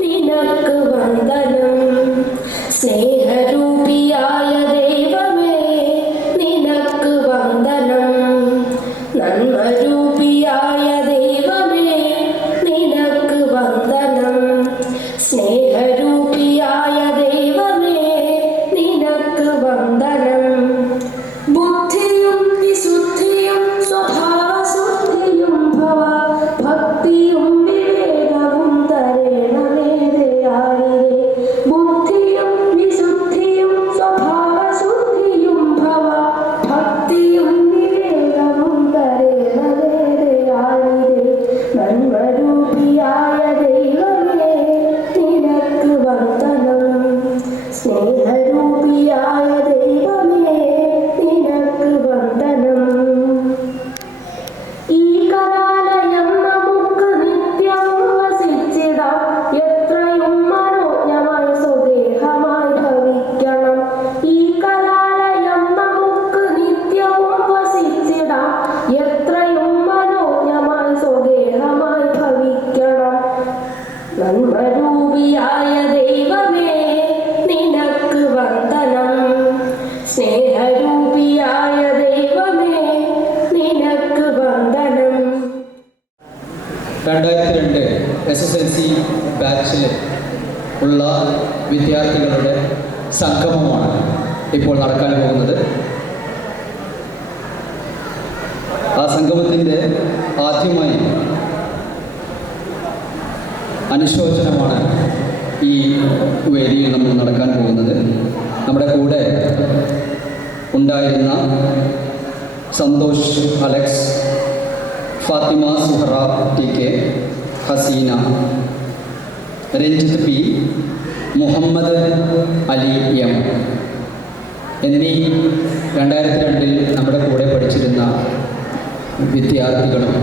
നിനക്ക് വന്ദനം സ്നേഹരൂപിയായ ദൈവമേ നിനക്ക് വന്ദനം നന്മരൂപിയായ ദൈവമേ നിനക്ക് വന്ദനം സ്നേഹരൂപിയായ ദൈവമേ നിനക്ക് വന്ദനം ബുദ്ധിയും വിശുദ്ധിയും സ്വഭാവശുദ്ധിയും ഭവ ഭക്തിയും വിവേകവും തരേണമേ ദയാളിരേ ബുദ്ധിയും വിശുദ്ധിയും സ്വഭാവശുദ്ധിയും ഭവ ഭക്തിയും വിവേകവും തരേണമേ ദയാളിരേ നന്മരൂപിയായ ദൈവമേ നിനക്ക് വന്ദനം സ്നേഹരൂപിയായ ദൈവമേ നിനക്ക് വന്ദനം ഈ കലാലയം നമുക്ക് നിത്യവും വസിച്ചിടാം എത്രയും മനോജ്ഞമായി സ്വദേഹമായി ഭവിക്കണം ഈ കലാലയം നമുക്ക് നിത്യവും വസിച്ചിടാം എത്രയും മനോജ്ഞമായി സ്വദേഹമായി ഭവിക്കണം നന്മരൂപിയായ ദൈവമേ നിനക്ക് വന്ദനം സ്നേഹരൂപിയായ ദൈവമേ നിനക്ക് വന്ദനം 2002 SSLC ബാച്ചിൽ ഉള്ള വിദ്യാർത്ഥികളുടെ സംഗമമാണ് ഇപ്പോൾ നടക്കാൻ പോകുന്നത്. ആ സംഗമത്തിൻ്റെ ആദ്യമായി അനുശോചനമാണ് ഈ വേദിയിൽ നമ്മൾ നടക്കാൻ പോകുന്നത്. നമ്മുടെ കൂടെ ഉണ്ടായിരുന്ന Santhosh Alex, Fathima Suhara T K, Haseena, Ranjith P, Muhammad Ali M എന്നീ 2002 നമ്മുടെ കൂടെ പഠിച്ചിരുന്ന വിദ്യാർത്ഥികളും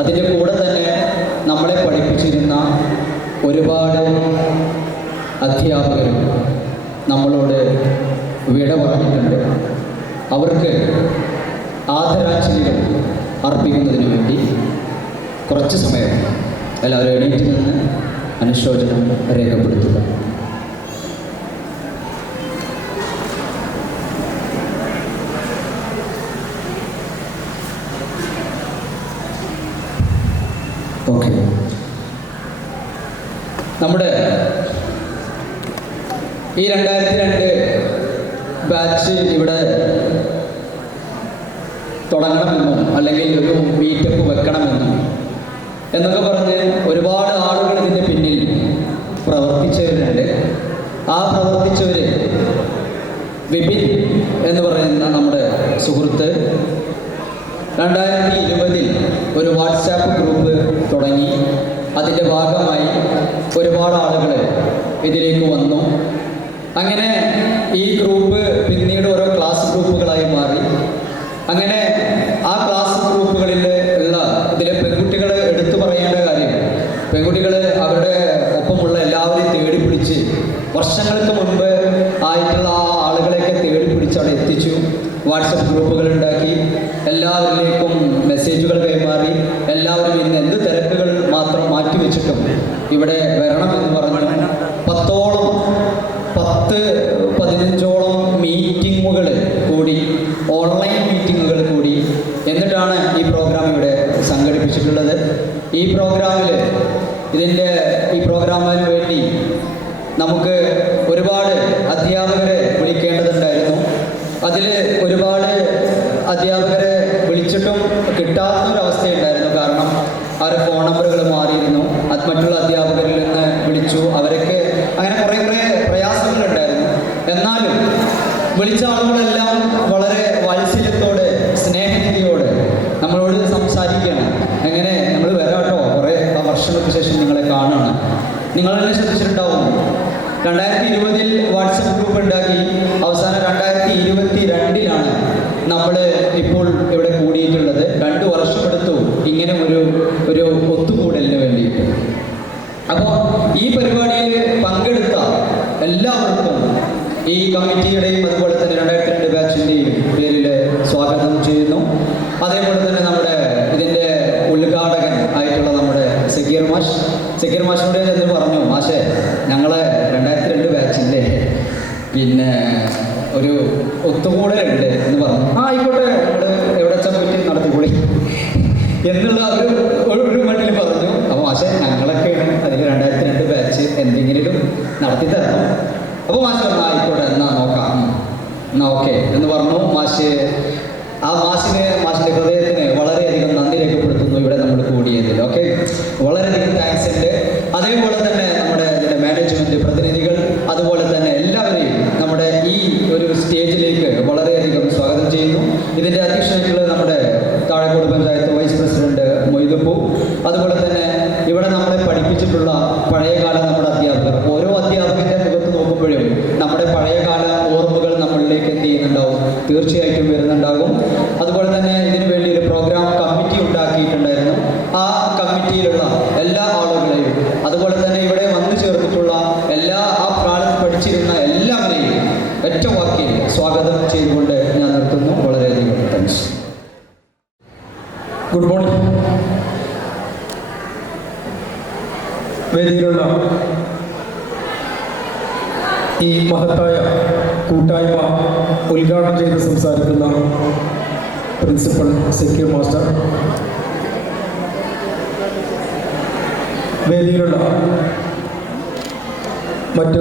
അതിൻ്റെ കൂടെ തന്നെ നമ്മളെ പഠിപ്പിച്ചിരുന്ന ഒരുപാട് അധ്യാപകരും നമ്മളോട് വിട പറഞ്ഞിട്ടുണ്ട്. അവർക്ക് ആദരാഞ്ജലികൾ അർപ്പിക്കുന്നതിന് വേണ്ടി കുറച്ച് സമയം എല്ലാവരും എണീറ്റ് നിന്ന് അനുശോചനം രേഖപ്പെടുത്തുക. ഓക്കെ, നമ്മുടെ ഈ 2002 ബാച്ച് ഇവിടെ തുടങ്ങണമെന്നും അല്ലെങ്കിൽ ഒരു മീറ്റപ്പ് വെക്കണമെന്നും എന്നൊക്കെ പറഞ്ഞ് ഒരുപാട് ആളുകൾ ഇതിൻ്റെ പിന്നിൽ പ്രവർത്തിച്ചവരുണ്ട്. ആ പ്രവർത്തിച്ചവർ വിപിൻ എന്ന് പറയുന്ന നമ്മുടെ സുഹൃത്ത് 2020 ഒരു വാട്സാപ്പ് ഗ്രൂപ്പ് തുടങ്ങി. അതിൻ്റെ ഭാഗമായി ഒരുപാട് ആളുകൾ ഇതിലേക്ക് വന്നു. അങ്ങനെ ഈ ഗ്രൂപ്പ് പിന്നീട് ഓരോ ക്ലാസ് ഗ്രൂപ്പുകളായി മാറി. അങ്ങനെ ആ ക്ലാസ് ഗ്രൂപ്പുകളിൽ ഉള്ള ഇതിലെ പെൺകുട്ടികളെ എടുത്തു പറയേണ്ട കാര്യം, പെൺകുട്ടികൾ അവരുടെ ഒപ്പമുള്ള എല്ലാവരെയും തേടി പിടിച്ച് വർഷങ്ങൾക്ക് മുൻപ് ആയിട്ടുള്ള ആ ആളുകളെയൊക്കെ തേടി പിടിച്ച് അവിടെ എത്തിച്ചു. വാട്സപ്പ് ഗ്രൂപ്പുകൾ ഉണ്ടാക്കി, എല്ലാവരിലേക്കും മെസ്സേജുകൾ കൈമാറി. എല്ലാവരും ഇന്ന് എന്ത് തിരക്കുകൾ മാത്രം മാറ്റിവെച്ചിട്ടും ഇവിടെ വരണമെന്ന് പറഞ്ഞ് 10-15ഓളം മീറ്റിങ്ങുകൾ കൂടി, ഓൺലൈൻ മീറ്റിങ്ങുകൾ കൂടി എന്നിട്ടാണ് ഈ പ്രോഗ്രാം ഇവിടെ സംഘടിപ്പിച്ചിട്ടുള്ളത്. ഈ പ്രോഗ്രാമിന് വേണ്ടി നമുക്ക് ഒരുപാട് അധ്യാപകരെ വിളിക്കേണ്ടതുണ്ടായിരുന്നു. അതിൽ ഒരുപാട് അധ്യാപകരെ വിളിച്ചിട്ടും കിട്ടാത്തൊരവസ്ഥയുണ്ടായിരുന്നു. കാരണം അവരുടെ ഫോൺ നമ്പറുകൾ മാറിയിരുന്നു. അത് മറ്റുള്ള അധ്യാപകരിൽ നിന്ന് വിളിച്ചു. അവരൊക്കെ അങ്ങനെ കുറേ പ്രയാസങ്ങളുണ്ടായിരുന്നു. എന്നാലും വിളിച്ച ആളുകളെല്ലാം വളരെ വാത്സല്യത്തോടെ, സ്നേഹനിധിയോടെ നമ്മളോട് സംസാരിക്കുകയാണ്. എങ്ങനെ നമ്മൾ വരാട്ടോ, കുറേ വർഷങ്ങൾക്ക് ശേഷം നിങ്ങളെ കാണുകയാണ്. നിങ്ങളെല്ലാം ശ്രദ്ധിച്ചിട്ടുണ്ടാവും, 2020 വാട്സപ്പ് ഗ്രൂപ്പ് ഉണ്ടാക്കി. അവസാനം 2022 നമ്മൾ ഇപ്പോൾ ഇവിടെ കൂടിയിട്ടുള്ളത്. 2 വർഷമെടുത്തു ഇങ്ങനെ ഒരു ഒത്തുകൂടലിന് വേണ്ടിയിട്ട്. അപ്പോൾ ഈ പരിപാടിയിൽ പങ്കെടുത്ത എല്ലാവർക്കും ഈ കമ്മിറ്റിയുടെയും അതുപോലെ തന്നെ 2002 ബാച്ചിൻ്റെയും പേരിൽ സ്വാഗതം ചെയ്യുന്നു. അതേപോലെ തന്നെ നമ്മുടെ ഇതിൻ്റെ ഉദ്ഘാടകൻ ആയിട്ടുള്ള നമ്മുടെ സക്കീർ മാഷിനോട് ഞങ്ങളെ 2002 ബാച്ചിൻ്റെ പിന്നെ ഒരു ഒത്തുകൂടലുണ്ട് എന്ന് പറഞ്ഞു. ആയിക്കോട്ടെ, നമ്മൾ എവിടെ വെച്ചാൽ പറ്റി നടത്തിക്കൂടി എന്നുള്ള ഒരു മട്ടിൽ പറഞ്ഞു. അപ്പോൾ മാഷെ ഞങ്ങളൊക്കെയാണ് അതിൽ 2002 ബാച്ച്, എന്തെങ്കിലും നടത്തി തരണം. അപ്പോൾ മാഷ് പറഞ്ഞു ആയിക്കോട്ടെ എന്നാൽ നോക്കാം, എന്നാൽ ഓക്കെ എന്ന് പറഞ്ഞു. മാഷിൻ്റെ ഹൃദയത്തിന് വളരെയധികം നന്ദി രേഖപ്പെടുത്തുന്നു ഇവിടെ നമ്മൾ കൂടിയതിൽ. ഓക്കെ, വളരെയധികം താങ്ക്സ് ഉണ്ട്. അതേപോലെ തന്നെ നമ്മുടെ ഇതിൻ്റെ മാനേജ്മെൻറ്റ് പ്രതിനിധികൾ, അതുപോലെ തന്നെ എല്ലാവരെയും നമ്മുടെ ഈ ഒരു സ്റ്റേജിലേക്ക് വളരെയധികം സ്വാഗതം ചെയ്യുന്നു. ഇതിൻ്റെ അധ്യക്ഷനായിട്ടുള്ള നമ്മുടെ താഴെക്കോട് പഞ്ചായത്ത് വൈസ് പ്രസിഡന്റ് മൊയ്തുപ്പു, അതുപോലെ തന്നെ ഇവിടെ നമ്മളെ പഠിപ്പിച്ചിട്ടുള്ള പഴയകാല നമ്മുടെ അധ്യാപകർ, ഓരോ അധ്യാപകൻ്റെ മുഖത്ത് നോക്കുമ്പോഴും നമ്മുടെ പഴയകാല ഓർമ്മകൾ നമ്മളിലേക്ക് എന്ത് ചെയ്യുന്നുണ്ടാവും, തീർച്ചയായിട്ടും വരുന്നുണ്ടാകും. അതുപോലെ തന്നെ ഇതിനു വേണ്ടി ഒരു പ്രോഗ്രാം കമ്മിറ്റി ഉണ്ടാക്കിയിട്ടുണ്ടായിരുന്നു. ആ കമ്മിറ്റിയിലുള്ള എല്ലാ ആളുകളെയും, അതുപോലെ തന്നെ ഇവിടെ വന്നു ചേർന്നിട്ടുള്ള ആ കാലത്ത് പഠിച്ചിരുന്ന എല്ലാവരെയും ഒറ്റ വാക്കിൽ സ്വാഗതം ചെയ്തുകൊണ്ട് ഞാൻ നിർത്തുന്നു. വളരെയധികം താങ്ക്സ്. Good morning. വേദിയിലുള്ള ഈ മഹത്തായ കൂട്ടായ്മ ഉദ്ഘാടനം ചെയ്ത് സംസാരിക്കുന്ന പ്രിൻസിപ്പൽ സക്കീർ മാസ്റ്റർ, വേദിയിലുള്ള മറ്റ്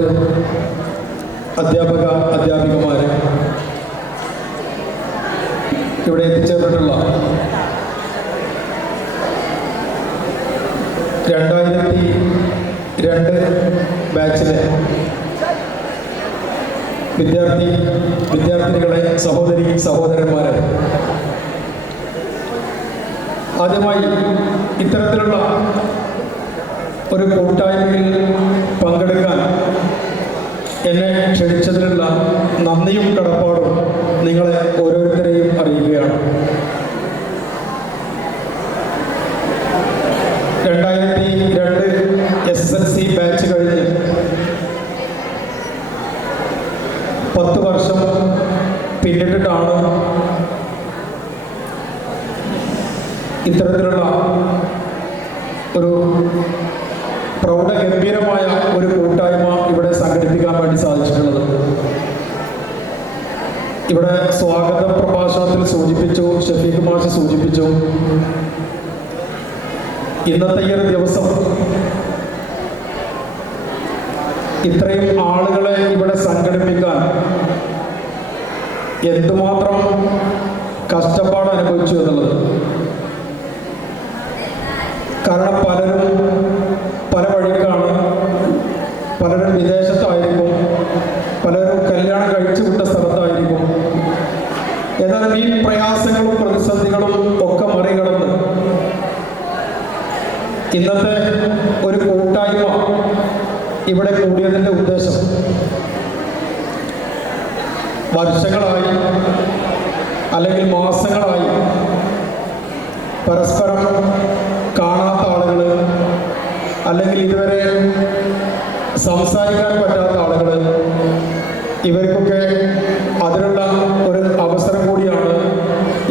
അധ്യാപികമാരെ, ഇവിടെ എത്തിച്ചേർന്നിട്ടുള്ള 2002 ബാച്ചിലെ വിദ്യാർത്ഥിനികളെ, സഹോദരന്മാരെ, ആദ്യമായി ഇത്തരത്തിലുള്ള ഒരു കൂട്ടായ്മയിൽ പങ്കെടുക്കാൻ എന്നെ ക്ഷണിച്ചതിനുള്ള നന്ദിയും കടപ്പാടും നിങ്ങളെ ഓരോരുത്തരെയും അറിയിക്കുകയാണ്. 2002 SSLC ബാച്ച് കഴിഞ്ഞ് 10 വർഷം പിന്നിട്ടിട്ടാണ് ഇത്തരത്തിലുള്ള ഒരു പ്രൗഢഗംഭീരമായ ഒരു കൂട്ടായ്മ ഇവിടെ സംഘടിപ്പിക്കാൻ വേണ്ടി സാധിച്ചിട്ടുള്ളത്. ഇവിടെ സ്വാഗത പ്രഭാഷണത്തിൽ സൂചിപ്പിച്ചു, ഷഫീഖ് മാഷ് സൂചിപ്പിച്ചു, ഇന്നത്തെ ഈ ഒരു ദിവസം ഇത്രയും ആളുകളെ ഇവിടെ സംഘടിപ്പിക്കാൻ എന്തുമാത്രം കഷ്ടപ്പാട് അനുഭവിച്ചു എന്നുള്ളത്. കാരണം പലരും പല വഴിക്കാണ്, പലരും വിദേശത്തായിരിക്കും, പലരും കല്യാണം കഴിച്ചു വിട്ട സ്ഥലത്തായിരിക്കും. ഏതായാലും ഈ പ്രയാസങ്ങളും പ്രതിസന്ധികളും ഒക്കെ മറികടന്ന് ഇന്നത്തെ ഒരു കൂട്ടായ്മ ഇവിടെ കൂടിയതിൻ്റെ ഉദ്ദേശം വർഷങ്ങളായി അല്ലെങ്കിൽ മാസങ്ങളായി പരസ്പരം കാണാത്ത ആളുകൾ, അല്ലെങ്കിൽ ഇതുവരെ സംസാരിക്കാൻ പറ്റാത്ത ആളുകൾ, ഇവർക്കൊക്കെ അതിനുള്ള ഒരു അവസരം കൂടിയാണ്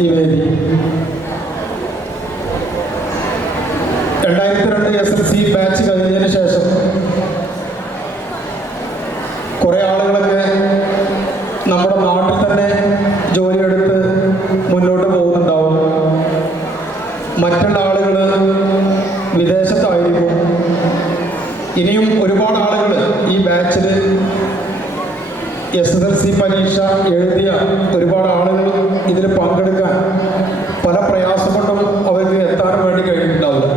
ഈ വേദി. 2002 SSLC ബാച്ച് കഴിഞ്ഞതിന് ശേഷം കുറേ ആളുകളൊക്കെ നമ്മുടെ നാട്ടിൽ തന്നെ ജോലിയെടുത്ത് മുന്നോട്ട് പോകുന്നുണ്ടാവും. മറ്റുള്ള ആളുകൾ വിദേശത്തായിരിക്കും. ഇനിയും ഒരുപാട് ആളുകൾ ഈ ബാച്ചിൽ SSLC പരീക്ഷ എഴുതിയ ഒരുപാട് ആളുകൾ ഇതിൽ പങ്കെടുക്കാൻ പല പ്രയാസം കൊണ്ടും അവർക്ക് എത്താൻ വേണ്ടി കഴിഞ്ഞിട്ടുണ്ടാവും.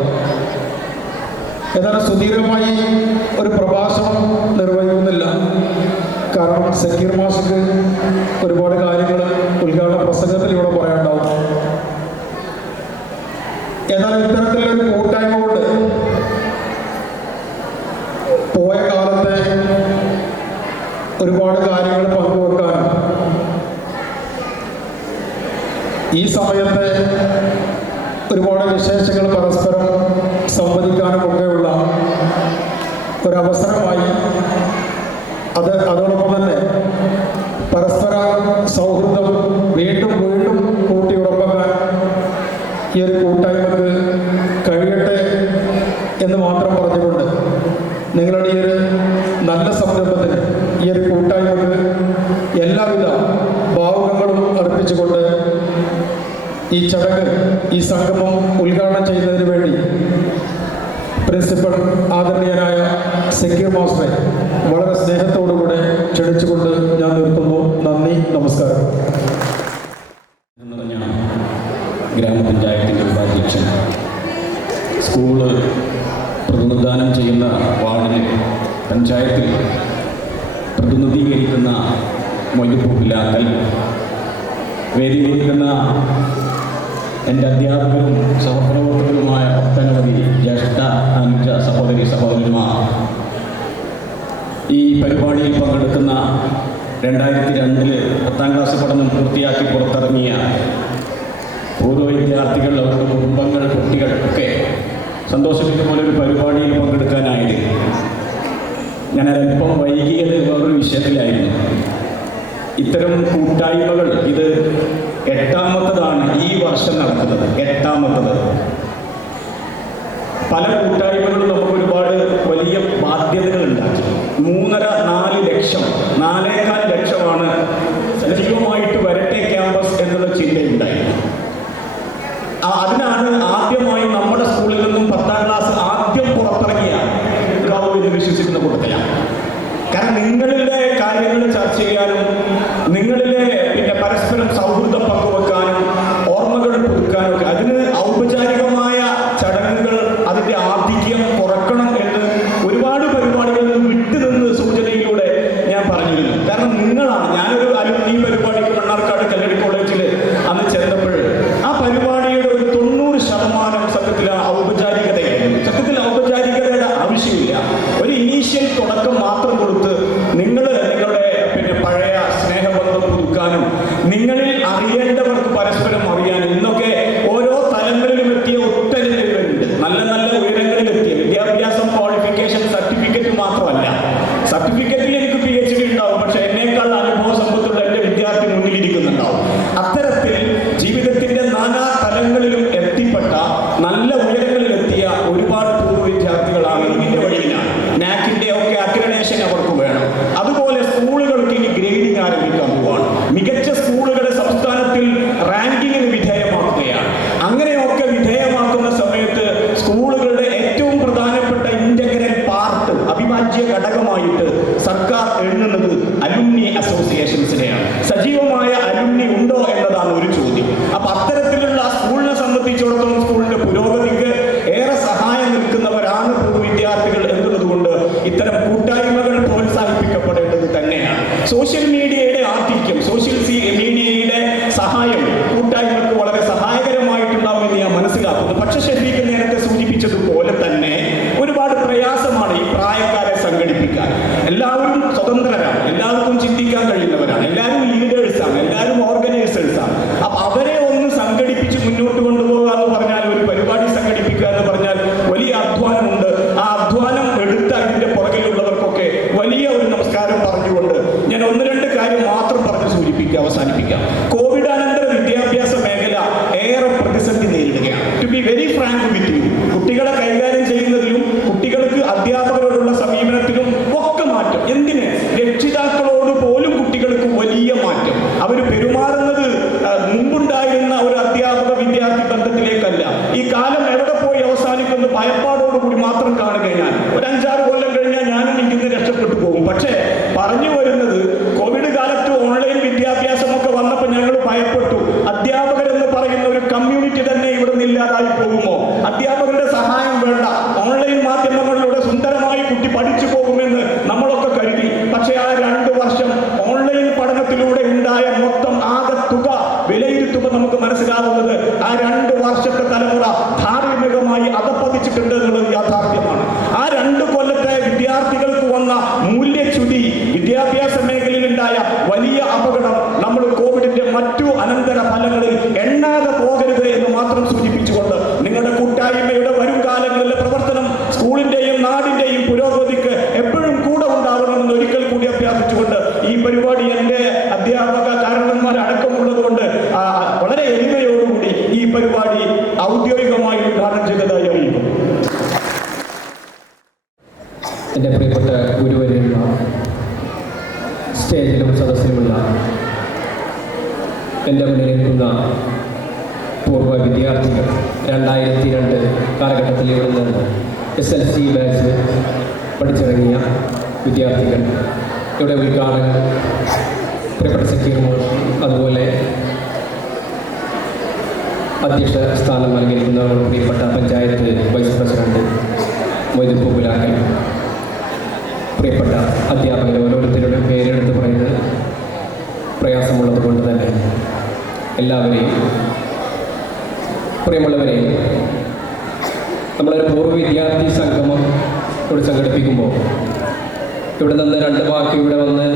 എന്നാൽ സുദീർഘമായി ഒരു പ്രഭാഷണം നിർവഹിക്കുന്നില്ല. കാരണം സക്കീർ മാഷിക്ക് ഒരുപാട് കാര്യങ്ങൾ ഉദ്ഘാടന പ്രസംഗത്തിൽ ഇവിടെ പറയാനുണ്ടാവും. എന്നാൽ ഇത്തരത്തിലൊരു കൂട്ടായ്മ കൊണ്ട് പോയ കാലത്തെ ഒരുപാട് കാര്യങ്ങൾ പങ്കുവെക്കാനും ഈ സമയത്തെ ഒരുപാട് വിശേഷങ്ങൾ പരസ്പരം സംവദിക്കാനും ഒക്കെയുള്ള ഒരവസരമായി, അതോടൊപ്പം തന്നെ പരസ്പര സൗഹൃദം വീണ്ടും വീണ്ടും കൂട്ടിയുറപ്പാക്കാൻ ഈ ഒരു കൂട്ടായ്മക്ക് കഴിയട്ടെ എന്ന് മാത്രം പറഞ്ഞുകൊണ്ട് നിങ്ങളുടെ ഈ ഒരു നല്ല സംരംഭത്തിന്, ഈ ഒരു കൂട്ടായ്മക്ക് എല്ലാവിധ ഭാവുകങ്ങളും അർപ്പിച്ചുകൊണ്ട് ഈ ചടങ്ങ്, ഈ സംഗമം ഉദ്ഘാടനം ചെയ്യുന്നതിന് വേണ്ടി പ്രിൻസിപ്പൽ ആദരണീയനായ സക്കീർ മാസ്റ്ററെ വളരെ സ്നേഹത്തോടുകൂടെ ക്ഷണിച്ചുകൊണ്ട് ഞാൻ നിർത്തുന്നു. നന്ദി, നമസ്കാരം. ഗ്രാമപഞ്ചായത്തിൻ്റെ ഉപാധ്യക്ഷൻ, സ്കൂള് പ്രതിനിധാനം ചെയ്യുന്ന വാർഡിനെ പഞ്ചായത്തിൽ പ്രതിനിധീകരിക്കുന്ന മൊയ്തുപൂപ്പിലാക്കൽ, വേദിയിലിരിക്കുന്ന എൻ്റെ അധ്യാപകരും സഹപ്രവർത്തകരുമായ ഒട്ടനവധി ജ്യേഷ്ഠ അനുജ സഹോദരന്മാർ, ഈ പരിപാടിയിൽ പങ്കെടുക്കുന്ന 2002 10ാം ക്ലാസ് പഠനം പൂർത്തിയാക്കി പുറത്തിറങ്ങിയ പൂർവ്വ വിദ്യാർത്ഥികൾ, അവരുടെ കുടുംബങ്ങൾ, കുട്ടികൾ ഒക്കെ സന്തോഷിപ്പിക്കുന്ന ഒരു പരിപാടിയിൽ പങ്കെടുക്കാനായിട്ട് ഞാനൊരല്പം വൈകിയത് വേറൊരു വിഷയത്തിലായിരുന്നു. ഇത്തരം കൂട്ടായ്മകൾ ഇത് 8ാമത്തതാണ് ഈ വർഷം നടക്കുന്നത്. 8ാമത്തത്. പല കൂട്ടായ്മകളും നമുക്ക് ഒരുപാട് വലിയ ബാധ്യതകൾ ഉണ്ടാക്കി. 3.5-4 ലക്ഷം, 4.25 ലക്ഷമാണ് സജീവമായിട്ട് വരട്ടെ ക്യാമ്പസ് എന്നുള്ള ചിന്തയുണ്ടായിരുന്നു. അതിനാണ് ആദ്യമായി നമ്മുടെ സ്കൂളിൽ നിന്നും 10ാം ക്ലാസ് ആദ്യം പുറത്തിറങ്ങിയ എന്ന് വിശ്വസിക്കുന്ന കൂട്ടത്തിലാണ്. കാരണം നിങ്ങളിലെ കാര്യങ്ങൾ ചർച്ച ചെയ്യാനും നിങ്ങളിലെ പരസ്പരം സൗഹൃദം പങ്കുവെക്കാനും ഓർമ്മകൾ പുതുക്കാനും ഒക്കെ അതിന് ഔപചാരികമായ ചടങ്ങുകൾ, അതിൻ്റെ ആധിക്യം കുറക്കണം എന്ന് ഒരുപാട് പരിപാടികളിൽ നിന്ന് വിട്ടുനിന്ന് സൂചനയിലൂടെ ഞാൻ പറഞ്ഞിരുന്നു. കാരണം നിങ്ങളാണ്, ഞാനൊരു ഈ പരിപാടിക്ക് മണ്ണാർക്കാട് കല്ലടി കോളേജിൽ അന്ന് ചെന്നപ്പോൾ ആ പരിപാടിയുടെ ഒരു 90% സത്യത്തിൽ ഔപചാരികതയായിരുന്നു. സത്യത്തിൽ ഔപചാരികതയുടെ ആവശ്യമില്ല. ഒരു ഇനീഷ്യൽ തുടക്കം മാത്രം കൊടുത്ത് നിങ്ങളുടെ പഴയ സ്നേഹബന്ധം പുതുക്കാനും നിങ്ങളിൽ അറിയേണ്ടവർക്ക് പരസ്പരം അറിയാനും ഇന്നൊക്കെ ഓരോ തലങ്ങളിലും എത്തിയ ഒട്ടനവധി പേരുണ്ട്. നല്ല നല്ല ഉയരങ്ങളിൽ എത്തിയ വിദ്യാഭ്യാസം, ക്വാളിഫിക്കേഷൻ, സർട്ടിഫിക്കറ്റ് മാത്രമല്ല. സർട്ടിഫിക്കറ്റിൽ എനിക്ക് PhD ഉണ്ടാവും, പക്ഷെ എന്നേക്കാൾ അനുഭവ സമ്പത്തുള്ള എൻ്റെ വിദ്യാർത്ഥി മുന്നിലിരിക്കുന്നുണ്ടാവും. അത്തരത്തിൽ ജീവിതത്തിന്റെ നാനാ തലങ്ങളിലും എത്തിപ്പെട്ട നല്ല ഉയരങ്ങളിലെത്തിയ ഒരുപാട് പൂർവ്വ വിദ്യാർത്ഥികളാണ് ഇതിന്റെ വഴിയിലാണ്. നാക്കിന്റെ ഒക്കെ അക്രഡേഷൻ അവർക്ക് വേണം. അതുപോലെ സ്കൂളുകൾക്ക് ഇനി ഗ്രേഡിംഗ് ആരംഭിക്കാൻ പോവാണ്. മികച്ച സ്കൂളുകളെ സംസ്ഥാനത്തിൽ റാങ്കിങ്ങിന് വിധേയമാക്കുകയാണ്. അങ്ങനെയൊക്കെ വിധേയമാക്കുന്ന സമയത്ത് സ്കൂളുകളുടെ ഏറ്റവും പ്രധാനപ്പെട്ട ഇന്റഗ്രൽ പാർട്ട്, അവിഭാജ്യ ഘടകമായിട്ട് സർക്കാർ എണ്ണുന്നത് അലുമിനി അസോസിയേഷൻസിനെയാണ്. സജീവമായ അലുമിനി ഉണ്ടോ എന്നതാണ് ഒരു ചോദ്യം. അപ്പൊ അത്തരത്തിലുള്ള സ്കൂളിനെ സംബന്ധിച്ചിടത്തോളം സ്കൂളിന്റെ പുരോഗതിക്ക് ഏറെ സഹായം നിൽക്കുന്നവരാണ് പൂർവ്വ വിദ്യാർത്ഥികൾ എന്നുള്ളതുകൊണ്ട് ഇത്തരം കൂട്ടായ്മകൾ പ്രോത്സാഹിപ്പിക്കപ്പെടേണ്ടത് തന്നെയാണ്. സോഷ്യൽ മീഡിയയുടെ ആധിക്യം, സോഷ്യൽ മീഡിയയുടെ സഹായം കൂട്ടായ്മക്ക് വളരെ സഹായകരമായിട്ടുണ്ടാവുമെന്ന് ഞാൻ മനസ്സിലാക്കുന്നു. പക്ഷെ ഷെഫീഖ് നേരത്തെ സൂചിപ്പിച്ചതുപോലെ തന്നെ ഒരുപാട് പ്രയാസമാണ് ഈ പ്രായക്കാരെ സംഘടിപ്പിക്കാൻ. എല്ലാവരും സ്വതന്ത്രരാണ്, എല്ലാവർക്കും ചിന്തിക്കാൻ കഴിയുന്നവരാണ്, എല്ലാവരും ലീഡേഴ്സാണ്, എല്ലാവരും ഓർഗനൈസേഴ്സാണ്. അപ്പൊ അവരെ ഒന്ന് സംഘടിപ്പിച്ച് മുന്നോട്ട് കൊണ്ടുപോകുക എന്ന് പറഞ്ഞാൽ, ഒരു പരിപാടി സംഘടിപ്പിക്കുക എന്ന് പറഞ്ഞാൽ വലിയ അധ്വാനമുണ്ട്. ആ അധ്വാനം എടുത്ത ഇതിന്റെ പുറകിലുള്ളവർക്കൊക്കെ വലിയ ഒരു നമസ്കാരം പറഞ്ഞുകൊണ്ട് ഞാൻ 1-2 കാര്യം മാത്രം പറഞ്ഞ് അവസാനിപ്പിക്കാം. കോവിഡാനന്തര വിദ്യാഭ്യാസ മേഖല ഏറെ പ്രതിസന്ധി നേരിടുകയാണ്. To be very frank with you, കുട്ടികളെ കൈകാര്യം ചെയ്യുന്നതിലും കുട്ടികൾക്ക് അധ്യാപകരോടുള്ള സമീപനത്തിലും ഒക്കെ മാറ്റം. എന്തിന്? രക്ഷിതാക്കളോട് പോലും കുട്ടികൾക്ക് വലിയ മാറ്റം. അവർ പെരുമാറുന്നത് മുമ്പുണ്ടായിരുന്ന ഒരു അധ്യാപക വിദ്യാർത്ഥി ബന്ധത്തിലേക്കല്ല. ഈ കാലം എവിടെ പോയി അവസാനിക്കുന്ന ഭയപ്പാടോടുകൂടി മാത്രം കാണുക. ഞാൻ ഒരു 5-6 കൊല്ലം കഴിഞ്ഞാൽ ഞാനും ഇങ്ങനെ രക്ഷപ്പെട്ടു പോകും. പക്ഷേ പറഞ്ഞു വരുന്നത്, കോവിഡ് കാലത്ത് ഓൺലൈൻ വിദ്യാഭ്യാസമൊക്കെ വന്നപ്പോൾ ഞങ്ങൾ ഭയപ്പെട്ടു. അധ്യാപകരെന്ന് പറയുന്ന ഒരു കമ്മ്യൂണിറ്റി തന്നെ ഇവിടെ നിന്ന് ഇല്ലാതായി പോകുമോ? അധ്യാപകരുടെ സഹായം വേണ്ട, ഓൺലൈൻ മാധ്യമങ്ങളിലൂടെ സുന്ദരമായി കുട്ടി പഠിച്ചു പോകുമെന്ന് നമ്മളൊക്കെ കരുതി. പക്ഷേ ആ 2 വർഷം ഓൺലൈൻ പഠനത്തിലൂടെ ഉണ്ടായ മൊത്തം ആകെ തുക വിലയിരുത്തുമ്പോൾ നമുക്ക് മനസ്സിലാവുന്നത് ആ 2 വർഷത്തെ തലമുറ ധാർമ്മികമായി അധപ്പതിച്ചിട്ടുണ്ട് എന്നുള്ളത് യാഥാർത്ഥ്യമാണ്. ആ 2 കൊല്ലത്തെ വിദ്യാർത്ഥികൾക്ക് വന്ന മൂല്യച്യുതി, വിദ്യാഭ്യാസ മേഖലയിൽ ഉണ്ടായ വലിയ അപകടം നമ്മൾ കോവിഡിന്റെ മറ്റു അനന്തര ഫലങ്ങളിൽ എണ്ണാതെ പോകരുത് എന്ന് മാത്രം സൂചിപ്പിച്ചുകൊണ്ട് നിങ്ങളുടെ കൂട്ടായ്മയുടെ വരും കാലങ്ങളിലെ പ്രവർത്തനം സ്കൂളിന്റെയും നാടിന്റെയും പുരോഗതിക്ക് എപ്പോഴും കൂടെ ഉണ്ടാവണമെന്ന് ഒരിക്കൽ കൂടി എൻ്റെ മുന്നിലിരിക്കുന്ന പൂർവ്വ വിദ്യാർത്ഥികൾ 2002 കാലഘട്ടത്തിൽ ഇവിടെ നിന്ന് SLC ബാച്ച് പഠിച്ചിറങ്ങിയ വിദ്യാർത്ഥികൾ, ഇവിടെ ഉദ്ഘാടകൻ പ്രിയപ്പെട്ട സക്കീർ മോഷി, അതുപോലെ അധ്യക്ഷ സ്ഥാനം നൽകിയിരിക്കുന്ന പ്രിയപ്പെട്ട പഞ്ചായത്ത് വൈസ് പ്രസിഡന്റ് മൊയ്തു പൂക്കുലാക്കൽ, പ്രിയപ്പെട്ട അധ്യാപകർ, ഓരോരുത്തരുടെ പേരെടുത്ത് പറയുന്നത് പ്രയാസമുള്ളത് കൊണ്ട് തന്നെ എല്ലാവരെയും, പ്രിയമുള്ളവരെ, നമ്മളൊരു പൂർവ്വ വിദ്യാർത്ഥി സംഗമം ഇവിടെ സംഘടിപ്പിക്കുമ്പോൾ ഇവിടെ നിന്ന് 2 വാക്ക് ഇവിടെ വന്ന്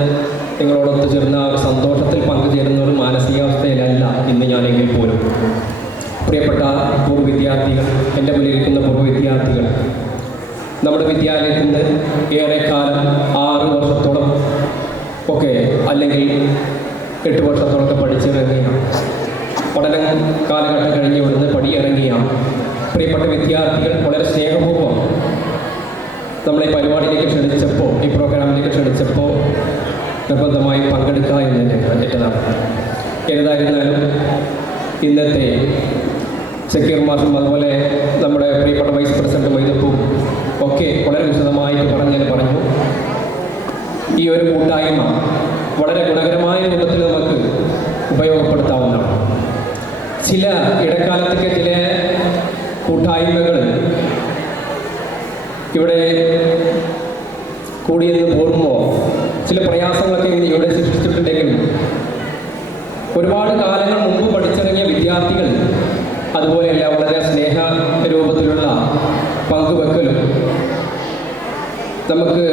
നിങ്ങളോടൊത്ത് ചേർന്ന ആ സന്തോഷത്തിൽ പങ്കുചേരുന്ന ഒരു മാനസികാവസ്ഥയിലല്ല ഇന്ന് ഞാനെങ്കിൽ പോലും. പ്രിയപ്പെട്ട പൂർവ്വ വിദ്യാർത്ഥികൾ, എൻ്റെ മുന്നിലിരിക്കുന്ന പൂർവ്വ വിദ്യാർത്ഥികൾ നമ്മുടെ വിദ്യാലയത്തിൽ നിന്ന് ഏറെക്കാലം 6 വർഷത്തോളം ഒക്കെ അല്ലെങ്കിൽ 8 വർഷത്തോളമൊക്കെ പഠിച്ചിറങ്ങിയ, പഠന കാലഘട്ടം കഴിഞ്ഞ് ഇവിടുന്ന് പടിയിറങ്ങിയ പ്രിയപ്പെട്ട വിദ്യാർത്ഥികൾ വളരെ സ്നേഹപൂർവ്വം നമ്മളെ പരിപാടിയിലേക്ക് ക്ഷണിച്ചപ്പോൾ, ഈ പ്രോഗ്രാമിലേക്ക് ക്ഷണിച്ചപ്പോൾ നിർബന്ധമായി പങ്കെടുക്കുക എന്നതാണ്. ഏതായിരുന്നാലും ഇന്നത്തെ സക്കീർ മാഷും അതുപോലെ നമ്മുടെ പ്രിയപ്പെട്ട വൈസ് പ്രസിഡന്റ് മൊയ്തപ്പും ഒക്കെ വളരെ വിശദമായിട്ട് പറഞ്ഞു. ഈ ഒരു കൂട്ടായ്മ വളരെ ഗുണകരമായ രൂപത്തിൽ നമുക്ക് ഉപയോഗപ്പെടുത്താവുന്നതാണ്. ചില ഇടക്കാലത്തൊക്കെ ചില കൂട്ടായ്മകൾ ഇവിടെ കൂടിയെന്ന് ഓർമ്മോ ചില പ്രയാസങ്ങളൊക്കെ ഇവിടെ സൃഷ്ടിച്ചിട്ടുണ്ടെങ്കിലും ഒരുപാട് കാലങ്ങൾ മുമ്പ് പഠിച്ചിറങ്ങിയ വിദ്യാർത്ഥികൾ അതുപോലെയല്ല, വളരെ സ്നേഹ രൂപത്തിലുള്ള പങ്കുവെക്കലും നമുക്ക്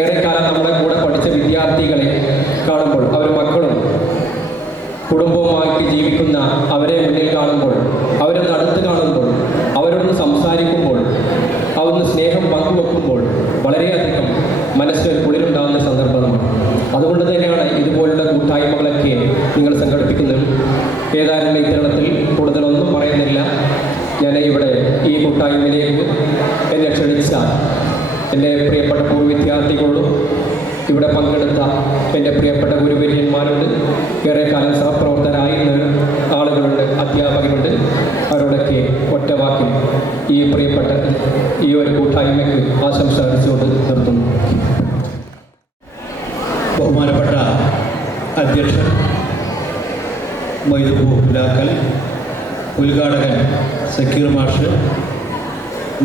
ഏറെക്കാലം നമ്മുടെ കൂടെ പഠിച്ച വിദ്യാർത്ഥികളെ കാണുമ്പോൾ, അവർ മക്കളും കുടുംബവുമായിട്ട് ജീവിക്കുന്ന അവരെ മുന്നിൽ കാണുമ്പോൾ, അവരൊന്ന് അടുത്ത് കാണുമ്പോൾ, അവരോടൊന്ന് സംസാരിക്കുമ്പോൾ, അവന്ന് സ്നേഹം പങ്കുവെക്കുമ്പോൾ വളരെയധികം മനസ്സിലൊരു കുളിരുണ്ടാകുന്ന സന്ദർഭമാണ്. അതുകൊണ്ട് തന്നെയാണ് ഇതുപോലുള്ള കൂട്ടായ്മകളൊക്കെ നിങ്ങൾ സംഘടിപ്പിക്കുന്നത്. ഏതായാലും ഇത്തരണത്തിൽ കൂടുതലൊന്നും പറയുന്നില്ല. ഞാൻ ഇവിടെ ഈ കൂട്ടായ്മയിലേക്ക് എന്നെ ക്ഷണിച്ച എൻ്റെ പ്രിയപ്പെട്ട പൂർവ്വ വിദ്യാർത്ഥികളോടും ഇവിടെ പങ്കെടുത്ത എൻ്റെ പ്രിയപ്പെട്ട ഗുരുവര്യന്മാരുണ്ട്, ഏറെക്കാലം സഹപ്രവർത്തകരായിരുന്ന ആളുകളുണ്ട്, അധ്യാപകരുണ്ട്, അവരോടൊക്കെ ഒറ്റവാക്കിൽ ഈ പ്രിയപ്പെട്ട ഈ ഒരു കൂട്ടായ്മയ്ക്ക് ആശംസ അറിയിച്ചുകൊണ്ട് നിർത്തുന്നു. ബഹുമാനപ്പെട്ട അധ്യക്ഷൻ മൊയ്തു പൂക്കുലാക്കൽ, ഉദ്ഘാടകൻ സക്കീർ മാഷ്,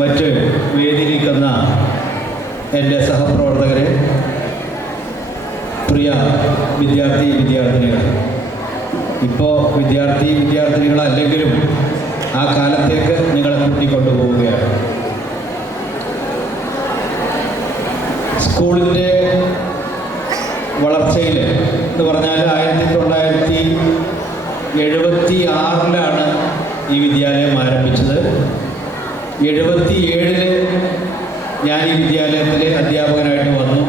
മറ്റ് വേദിയിരിക്കുന്ന എൻ്റെ സഹപ്രവർത്തകരെ, പ്രിയ വിദ്യാർത്ഥിനികൾ, ഇപ്പോൾ വിദ്യാർത്ഥിനികളല്ലെങ്കിലും ആ കാലത്തേക്ക് നിങ്ങളെ കൂട്ടിക്കൊണ്ടുപോവുകയാണ്. സ്കൂളിൻ്റെ വളർച്ചയിൽ എന്ന് പറഞ്ഞാൽ 1976 ഈ വിദ്യാലയം ആരംഭിച്ചത്. 77 ഞാൻ ഈ വിദ്യാലയത്തിലെ അധ്യാപകനായിട്ട് വന്നു.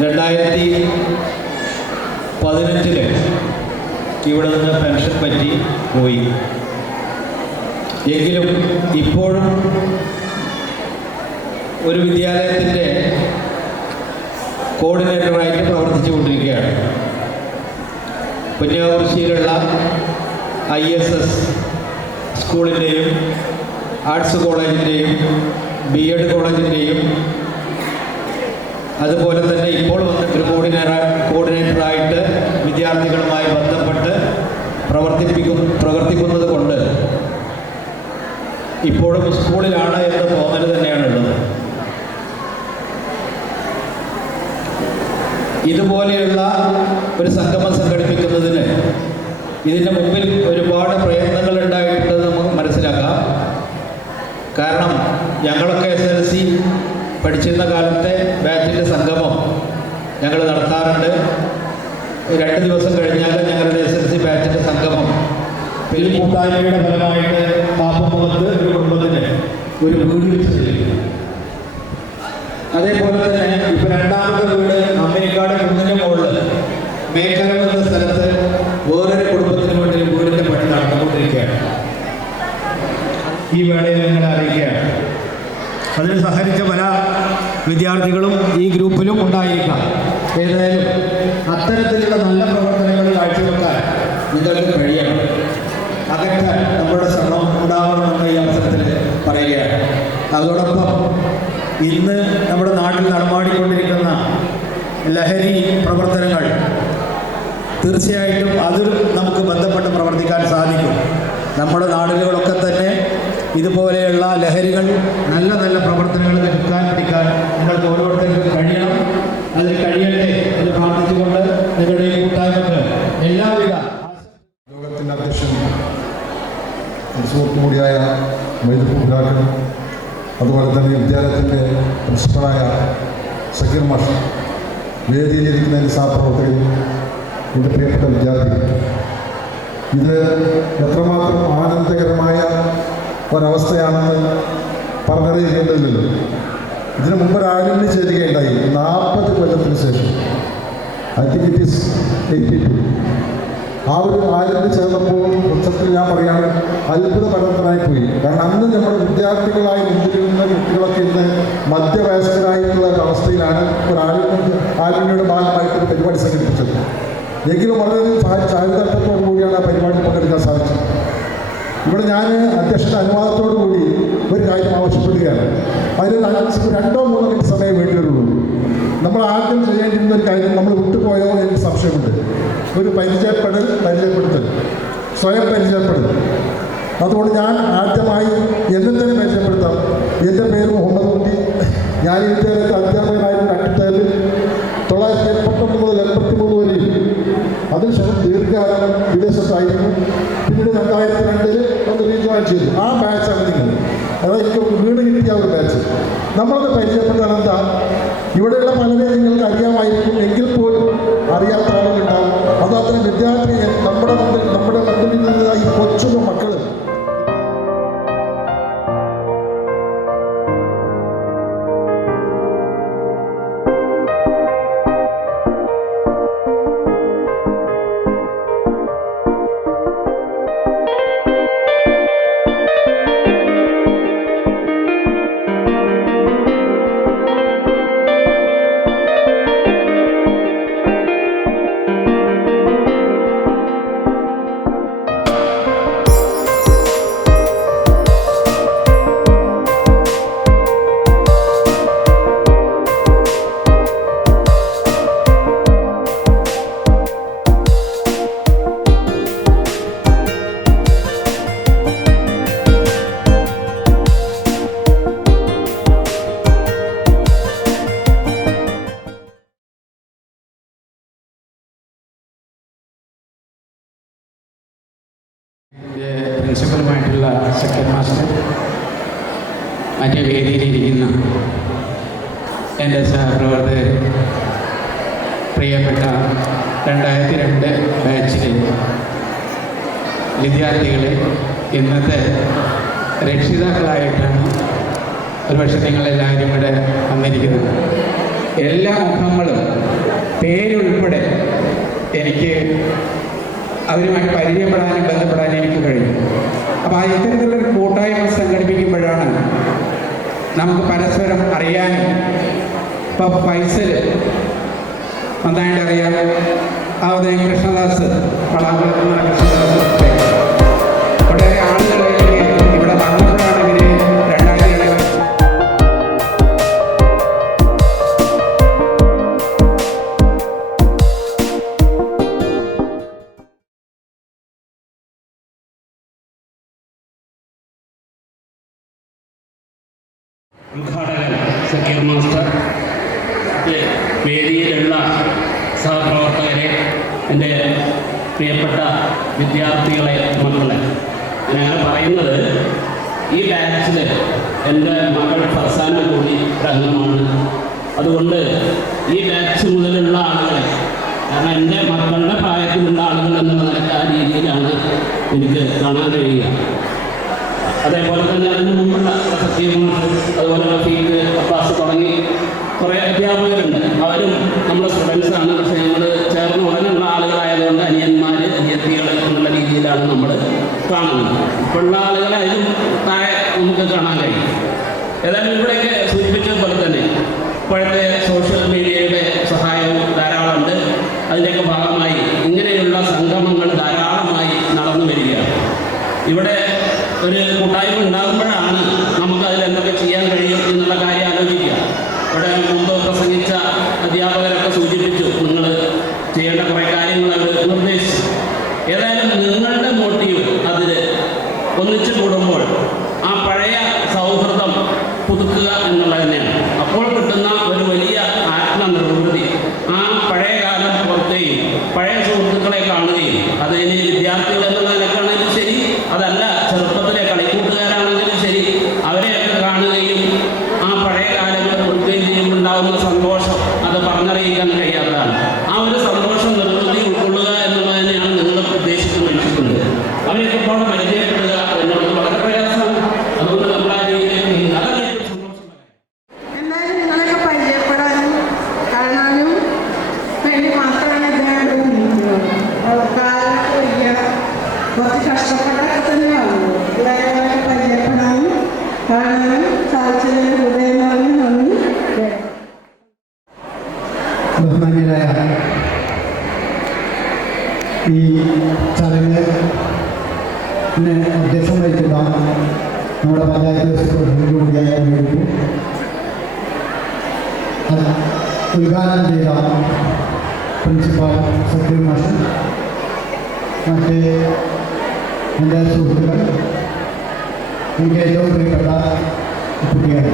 2015 ഇവിടെ നിന്ന് പെൻഷൻ പറ്റി പോയി. എങ്കിലും ഇപ്പോഴും ഒരു വിദ്യാലയത്തിൻ്റെ കോർഡിനേറ്ററായിട്ട് പ്രവർത്തിച്ചു കൊണ്ടിരിക്കുകയാണ്. പുന്നയാകുറിശ്ശിയിലുള്ള ISS സ്കൂളിൻ്റെയും ആർട്സ് കോളേജിൻ്റെയും BEd കോളേജിൻ്റെയും അതുപോലെ തന്നെ ഇപ്പോൾ ഒരു കോർഡിനേറ്ററായിട്ട് വിദ്യാർത്ഥികളുമായി ബന്ധപ്പെട്ട് പ്രവർത്തിക്കുന്നത് കൊണ്ട് ഇപ്പോഴും സ്കൂളിലാണ് എന്ന തോന്നൽ തന്നെയാണുള്ളത്. ഇതുപോലെയുള്ള ഒരു സംഗമം സംഘടിപ്പിക്കുന്നതിന് ഇതിൻ്റെ മുമ്പിൽ ഒരുപാട് പ്രയത്നങ്ങൾ ഉണ്ടായിട്ടുണ്ടെന്ന് നമുക്ക് മനസ്സിലാക്കാം. കാരണം ഞങ്ങളൊക്കെ SLC പഠിച്ചിരുന്ന കാലത്തെ ബാച്ചിൻ്റെ സംഗമം ഞങ്ങൾ നടത്താറുണ്ട്. 2 ദിവസം കഴിഞ്ഞാൽ ഞങ്ങളുടെ SLC ബാച്ചിൻ്റെ സംഗമം ഈ കൂട്ടായ്മയുടെ ഫലമായിട്ട് പാപ്പമുഖത്ത് ഒരു കുടുംബത്തിന് ഒരു വീട് വെച്ച് ചെല്ലും. അതേപോലെ തന്നെ ഇപ്പൊ 2ാമത്തെ വീട് അമ്മേക്കാട് കുന്നിന് മുകളിൽ മേക്കരം എന്ന സ്ഥലത്ത് വേറൊരു കുടുംബത്തിന് വേണ്ടി വീടിന്റെ പണി നടന്നുകൊണ്ടിരിക്കുകയാണ്. ഈ വേളയിൽ നിങ്ങൾ അറിയിക്കുകയാണ്. അതിന് സഹകരിച്ച മറ്റ് പല വിദ്യാർത്ഥികളും ഈ ഗ്രൂപ്പിലും ഉണ്ടായിരിക്കാം. ഏതായാലും അത്തരത്തിലുള്ള നല്ല പ്രവർത്തനങ്ങൾ കാഴ്ചവെക്കാൻ നിങ്ങൾക്ക് കഴിയണം. അതൊക്കെ നമ്മുടെ ശ്രമം ഉണ്ടാവണമെന്ന് ഈ അവസരത്തിൽ പറയുകയാണ്. അതോടൊപ്പം ഇന്ന് നമ്മുടെ നാട്ടിൽ നടമാടിക്കൊണ്ടിരിക്കുന്ന ലഹരി പ്രവർത്തനങ്ങൾ തീർച്ചയായിട്ടും അതിൽ നമുക്ക് ബന്ധപ്പെട്ട് പ്രവർത്തിക്കാൻ സാധിക്കും. നമ്മുടെ നാടുകളിലൊക്കെ തന്നെ ഇതുപോലെയുള്ള ലഹരികൾ നല്ല നല്ല പ്രവർത്തനങ്ങൾ എടുക്കാൻ പിടിക്കാൻ നിങ്ങൾക്ക് ഓരോരുത്തർക്കും കഴിയണം. അതിന് കഴിയട്ടെ എന്ന് പ്രാർത്ഥിച്ചുകൊണ്ട് നിങ്ങളുടെ ഈ കൂട്ടായ്മക്ക് എല്ലാവിധ യോഗത്തിൻ്റെ അധ്യക്ഷൻ സുഹൃത്തു കൂടിയായ മൈദൂരാക്കൻ, അതുപോലെ തന്നെ വിദ്യാലയത്തിൻ്റെ പ്രിൻസിപ്പളായ സക്കീർ മാഷ്, വേദിയിലിരിക്കുന്ന സഹപ്രവർത്തകരും, എൻ്റെ പ്രിയപ്പെട്ട വിദ്യാർത്ഥികൾ, ഇത് എത്രമാത്രം ആനന്ദകരമായ ഒരവസ്ഥയാണെന്ന് പറഞ്ഞറിയിക്കേണ്ടതില്ലല്ലോ. ഇതിനു മുമ്പ് ഒരു ആനുകൂല്യം ചേരുകയുണ്ടായി 40 കൊല്ലത്തിന് ശേഷം. I think it is 82. ആ ഒരു ആനുകൂല്യം ചേർന്നപ്പോൾ ഉച്ചത്തിൽ ഞാൻ പറയുകയാണ് അത്ഭുതപരമായി പോയി. കാരണം അന്ന് നമ്മുടെ വിദ്യാർത്ഥികളായി മുൻപിലിരുന്ന കുട്ടികളൊക്കെ ഇന്ന് മധ്യവയസ്കരായിട്ടുള്ള ഒരവസ്ഥയിലാണ് ഒരു ആനുകൂല്യയുടെ ഭാഗമായിട്ടൊരു പരിപാടി സംഘടിപ്പിച്ചത്. എങ്കിലും വളരെയധികം ചാരിതാർത്ഥ്യത്തോടു കൂടിയാണ് ആ പരിപാടി പങ്കെടുക്കാൻ സാധിച്ചത്. ഇവിടെ ഞാൻ അധ്യക്ഷൻ്റെ അനുവാദത്തോടു കൂടി ഒരു കാര്യം ആവശ്യപ്പെടുകയാണ്. അതിന് 2 3 മിനിറ്റ് സമയം വേണ്ടിയുള്ളൂ. നമ്മൾ ആദ്യം ചെയ്യേണ്ടിരുന്ന ഒരു കാര്യം നമ്മൾ വിട്ടുപോയോ എനിക്ക് സംശയമുണ്ട്. ഒരു പരിചയപ്പെടുത്തൽ, സ്വയം പരിചയപ്പെടൽ. അതുകൊണ്ട് ഞാൻ ആദ്യമായി എന്നെ തന്നെ പരിചയപ്പെടുത്താം. എൻ്റെ പേര് മുഹമ്മദ് കുട്ടി. ഞാൻ ഈ വിദ്യാലയത്തിൽ അധ്യാപകനായിരുന്നു 2 ടേമിൽ 1989 മുതൽ 83 വരെയും. അതിനുശേഷം ദീർഘകാലം വിദേശത്തായിരുന്നു. പിന്നീട് 2002 ഒന്ന് റീജോയിൻ ചെയ്തു. ആ ബാച്ചാണ് നിങ്ങൾ, അതായത് എനിക്ക് വീട് കിട്ടിയ ഒരു ബാച്ച്. നമ്മളത് പരിചയപ്പെട്ടാൽ എന്താ, ഇവിടെയുള്ള പലരെ നിങ്ങൾക്ക് അറിയാമായിരിക്കും, എങ്കിൽ പോലും അറിയാത്ത ആളുകളുണ്ടാവും. അത് അത്തരം വിദ്യാർത്ഥി നമ്മുടെ മുമ്പിൽ നിന്ന് ഈ കൊച്ചു മക്കൾ പ്രിൻസിപ്പലുമായിട്ടുള്ള സക്കീർ മാസ്റ്റർ, മറ്റേ വേദിയിലിരിക്കുന്ന എൻ്റെ സഹപ്രവർത്തകർ, പ്രിയപ്പെട്ട 2002 ബാച്ചിലെ വിദ്യാർത്ഥികളെ, ഇന്നത്തെ രക്ഷിതാക്കളായിട്ടാണ് ഒരുപക്ഷെ നിങ്ങളെല്ലാവരും ഇവിടെ വന്നിരിക്കുന്നത്. എല്ലാ മുഖങ്ങളും പേരുൾപ്പെടെ എനിക്ക് അവരുമായി പരിചയപ്പെടാനും ബന്ധപ്പെടാനും എനിക്ക് കഴിയും. അപ്പോൾ ആ ഇത്തരത്തിലുള്ളൊരു കൂട്ടായ്മ സംഘടിപ്പിക്കുമ്പോഴാണ് നമുക്ക് പരസ്പരം അറിയാനും. ഇപ്പോൾ ഫൈസൽ നന്നായിട്ട് അറിയാം, അതുപോലെ കൃഷ്ണദാസ്, വളാകുളത്തുള്ള കൃഷ്ണദാസ്, വളരെ ആളുകൾ ഇവിടെ വന്നപ്പോഴാണ് ഇവര് 2007 ഉദ്ഘാടകൻ സക്കീർ മാസ്റ്റർ, വേദിയിലുള്ള സഹപ്രവർത്തകരെ, എൻ്റെ പ്രിയപ്പെട്ട വിദ്യാർത്ഥികളെ, മക്കളെ, ഞങ്ങൾ പറയുന്നത് ഈ ബാച്ചിൽ എൻ്റെ മകൾ ഫർസാന കൂടി അംഗമാണ്. അതുകൊണ്ട് ഈ ബാച്ച് മുതലുള്ള ആളുകളെ, കാരണം എൻ്റെ മക്കളുടെ പ്രായത്തിലുള്ള ആളുകൾ എന്നുള്ള നിലക്ക് ആ രീതിയിലാണ് എനിക്ക് കാണാൻ കഴിയുക. അതേപോലെ തന്നെ അതിന് മുമ്പുള്ള സത്യമാണ്, അതുപോലെ റഫീഖ്, അബ്ബാസ് തുടങ്ങി കുറേ അധ്യാപകരുണ്ട്. അവരും നമ്മുടെ സ്റ്റുഡൻസാണ്. പക്ഷേ ഞങ്ങൾ ചേർന്ന് ഉടനെയുള്ള ആളുകളായതുകൊണ്ട് അനിയന്മാർ, അനിയത്തികൾ എന്നുള്ള രീതിയിലാണ് നമ്മൾ കാണുന്നത്. ഇപ്പോഴുള്ള ആളുകളെ അതിലും താഴെ നമുക്ക് കാണാൻ കഴിയും. ഏതായാലും ഇവിടെയൊക്കെ സൂചിപ്പിച്ച എന്നുള്ളത് തന്നെയാണ്. അപ്പോൾ കിട്ടുന്ന ഒരു വലിയ ആത്മനിർവൃതി, ആ പഴയ കാലം പുറത്തെയും പഴയ സുഹൃത്തുക്കളെ കാണുകയും, അത് ഇനി വിദ്യാർത്ഥികൾ എന്നുള്ള നിലക്കാണെങ്കിലും ശരി, അതല്ല ചെറുപ്പത്തിലെ കളിക്കൂട്ടുകാരാണെങ്കിലും ശരി, അവരെയൊക്കെ കാണുകയും ആ പഴയ കാലങ്ങൾ കൊടുക്കുകയും ചെയ്യുമ്പോൾ ഉണ്ടാകുന്ന സന്തോഷം അത് പറഞ്ഞറിയിക്കാൻ കഴിയാത്തതാണ്. ആ ഒരു സന്തോഷം നിർവൃത്തി ഉൾക്കൊള്ളുക എന്നുള്ളത് തന്നെയാണ് നിങ്ങൾ ഉദ്ദേശിക്കുന്നത്. അവരെയൊക്കെ ഇപ്പോൾ പരിചയപ്പെടുക എന്നുള്ളത് വളരെ പ്രയാസമാണ്. അതുകൊണ്ട് നമ്മൾ ആ രീതിയിലേക്ക് അതല്ലേ ഏറ്റവും സന്തോഷം. എന്തായാലും നിങ്ങളൊക്കെ പരിചയപ്പെടാനും കാണാനും വേണ്ടി മാത്രമാണ് ഇദ്ദേഹം കാലത്ത് വലിയ കുറച്ച് കഷ്ടപ്പെടാൻ തന്നെയാവുള്ളൂ. എല്ലാവരും പരിചയപ്പെടാനും കാണാനും സാധിച്ചതിന് ഹൃദയമായി നന്ദി. ബഹുമാന്യരായ ഈ ചടങ്ങിന് അധ്യക്ഷം വഹിക്കുന്ന നമ്മുടെ പഞ്ചായത്ത് പ്രസിഡന്റ് കൂടിയായ ഉദ്ഘാടനം ചെയ്ത പ്രിൻസിപ്പാൾ സക്കീർ മാഷ്, മറ്റ് എൻ്റെ സുഹൃത്തുക്കൾ, എനിക്ക് ഏറ്റവും പ്രിയപ്പെട്ട കുട്ടികൾ,